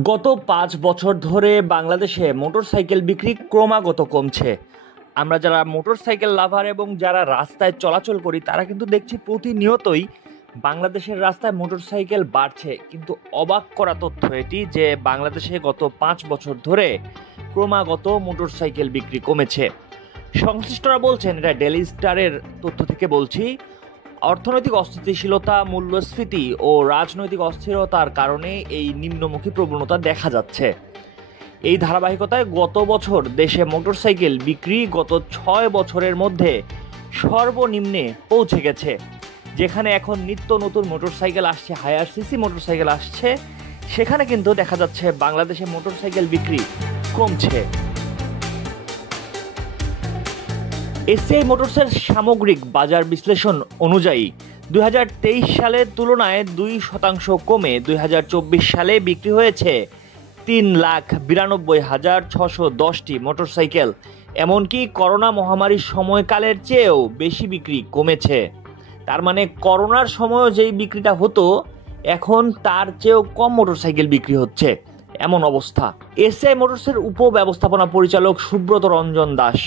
গত ৫ বছর ধরে বাংলাদেশে মোটরসাইকেল বিক্রি ক্রমাগত কমছে। আমরা যারা মোটরসাইকেল লাভার এবং যারা রাস্তায় চলাচল করি তারা কিন্তু দেখছি প্রতিনিয়তই বাংলাদেশের রাস্তায় মোটরসাইকেল বাড়ছে। কিন্তু অবাক করা তথ্য এটি যে বাংলাদেশে গত ৫ বছর ধরে ক্রমাগত মোটরসাইকেল বিক্রি কমেছে। সংশ্লিষ্টরা বলছেন, এটা ডেইলি স্টারের তথ্য থেকে বলছি, অর্থনৈতিক অস্থিতিশীলতা, মূল্যস্ফীতি ও রাজনৈতিক অস্থিরতার কারণে এই নিম্নমুখী প্রবণতা দেখা যাচ্ছে। এই ধারাবাহিকতায় গত বছর দেশে মোটরসাইকেল বিক্রি গত ৬ বছরের মধ্যে সর্বনিম্নে পৌঁছে গেছে। যেখানে এখন নিত্য নতুন মোটরসাইকেল আসছে, হায়ার সিসি মোটরসাইকেল আসছে, সেখানে কিন্তু দেখা যাচ্ছে বাংলাদেশে মোটরসাইকেল বিক্রি কমছে। এসিআই মোটরসের সামগ্রিক বাজার বিশ্লেষণ অনুযায়ী ২০২৩ সালের তুলনায় ২% কমে ২০২৪ সালে বিক্রি হয়েছে ৩,৯২,৬১০টি মোটরসাইকেল। এমনকি করোনা মহামারীর সময়কালের চেয়েও বেশি বিক্রি কমেছে। তার মানে করোনার সময়ও যেই বিক্রিটা হতো এখন তার চেয়েও কম মোটরসাইকেল বিক্রি হচ্ছে, এমন অবস্থা। এসিআই মোটরসের উপব্যবস্থাপনা পরিচালক সুব্রত রঞ্জন দাস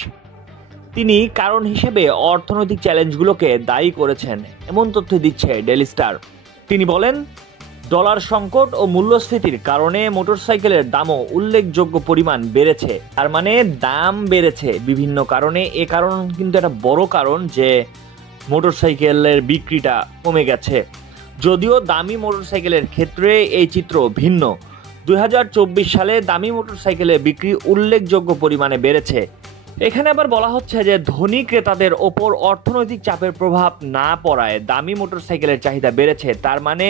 তিনি কারণ হিসেবে অর্থনৈতিক চ্যালেঞ্জগুলোকে দায়ী করেছেন, এমন তথ্য দিচ্ছে ডেইলি স্টার। তিনি বলেন, ডলার সংকট ও মূল্যস্ফীতির কারণে মোটরসাইকেলের দামও উল্লেখযোগ্য পরিমাণ বেড়েছে। তার মানে দাম বেড়েছে বিভিন্ন কারণে। এ কারণ কিন্তু একটা বড় কারণ যে মোটরসাইকেলের বিক্রিটা কমে গেছে। যদিও দামি মোটরসাইকেলের ক্ষেত্রে এই চিত্র ভিন্ন। ২০২৪ সালে দামি মোটরসাইকেলের বিক্রি উল্লেখযোগ্য পরিমাণে বেড়েছে। এখানে আবার বলা হচ্ছে যে ধনী ক্রেতাদের ওপর অর্থনৈতিক চাপের প্রভাব না পড়ায় দামি মোটরসাইকেলের চাহিদা বেড়েছে। তার মানে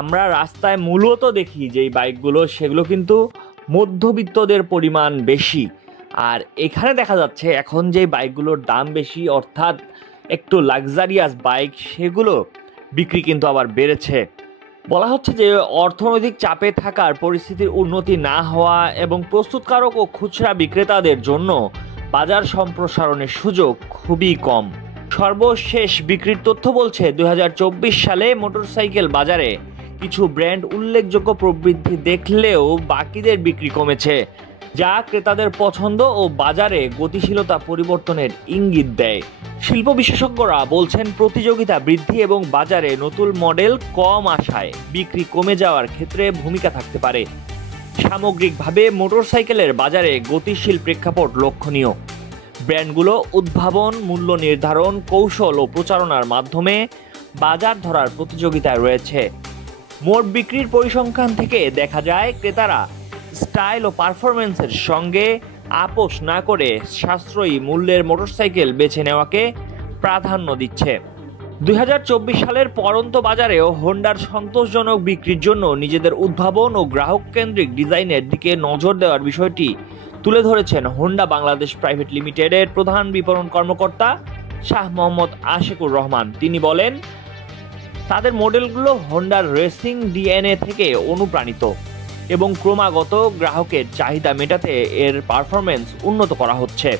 আমরা রাস্তায় মূলত দেখি যেই বাইকগুলো, সেগুলো কিন্তু মধ্যবিত্তদের পরিমাণ বেশি। আর এখানে দেখা যাচ্ছে এখন যে বাইকগুলোর দাম বেশি, অর্থাৎ একটু লাক্সারিয়াস বাইক, সেগুলো বিক্রি কিন্তু আবার বেড়েছে। বলা হচ্ছে যে অর্থনৈতিক চাপে থাকার পরিস্থিতির উন্নতি না হওয়া এবং প্রস্তুতকারক ও খুচরা বিক্রেতাদের জন্য বাজার সম্প্রসারণের সুযোগ খুবই কম। সর্বশেষ বিক্রির তথ্য বলছে ২০২৪ সালে মোটরসাইকেল বাজারে কিছু ব্র্যান্ড উল্লেখযোগ্য প্রবৃদ্ধি দেখলেও বাকিদের বিক্রি কমেছে, যা ক্রেতাদের পছন্দ ও বাজারে গতিশীলতা পরিবর্তনের ইঙ্গিত দেয়। শিল্প বিশেষজ্ঞরা বলছেন, প্রতিযোগিতা বৃদ্ধি এবং বাজারে নতুন মডেল কম আসায় বিক্রি কমে যাওয়ার ক্ষেত্রে ভূমিকা থাকতে পারে। সামগ্রিকভাবে মোটরসাইকেলের বাজারে গতিশীল প্রেক্ষাপট লক্ষণীয়। ব্র্যান্ডগুলো উদ্ভাবন, মূল্য নির্ধারণ, কৌশল ও প্রচারণার মাধ্যমে বাজার ধরার প্রতিযোগিতায় রয়েছে। মোট বিক্রির পরিসংখ্যান থেকে দেখা যায় ক্রেতারা স্টাইল ও পারফরমেন্সের সঙ্গে আপোষ না করে সাশ্রয়ী মূল্যের মোটরসাইকেল বেছে নেওয়াকে প্রাধান্য দিচ্ছে। ২০২৪ সালের পড়ন্ত বাজারেও হোন্ডার সন্তোষজনক বিক্রির জন্য নিজেদের উদ্ভাবন ও গ্রাহক কেন্দ্রিক ডিজাইনের দিকে নজর দেওয়ার বিষয়টি তুলে ধরেছেন হোন্ডা বাংলাদেশ প্রাইভেট লিমিটেডের প্রধান বিপণন কর্মকর্তা শাহ মোহাম্মদ আশিকুর রহমান। তিনি বলেন, তাদের মডেলগুলো হোন্ডার রেসিং ডিএনএ থেকে অনুপ্রাণিত এবং ক্রমাগত গ্রাহকের চাহিদা মেটাতে এর পারফরমেন্স উন্নত করা হচ্ছে।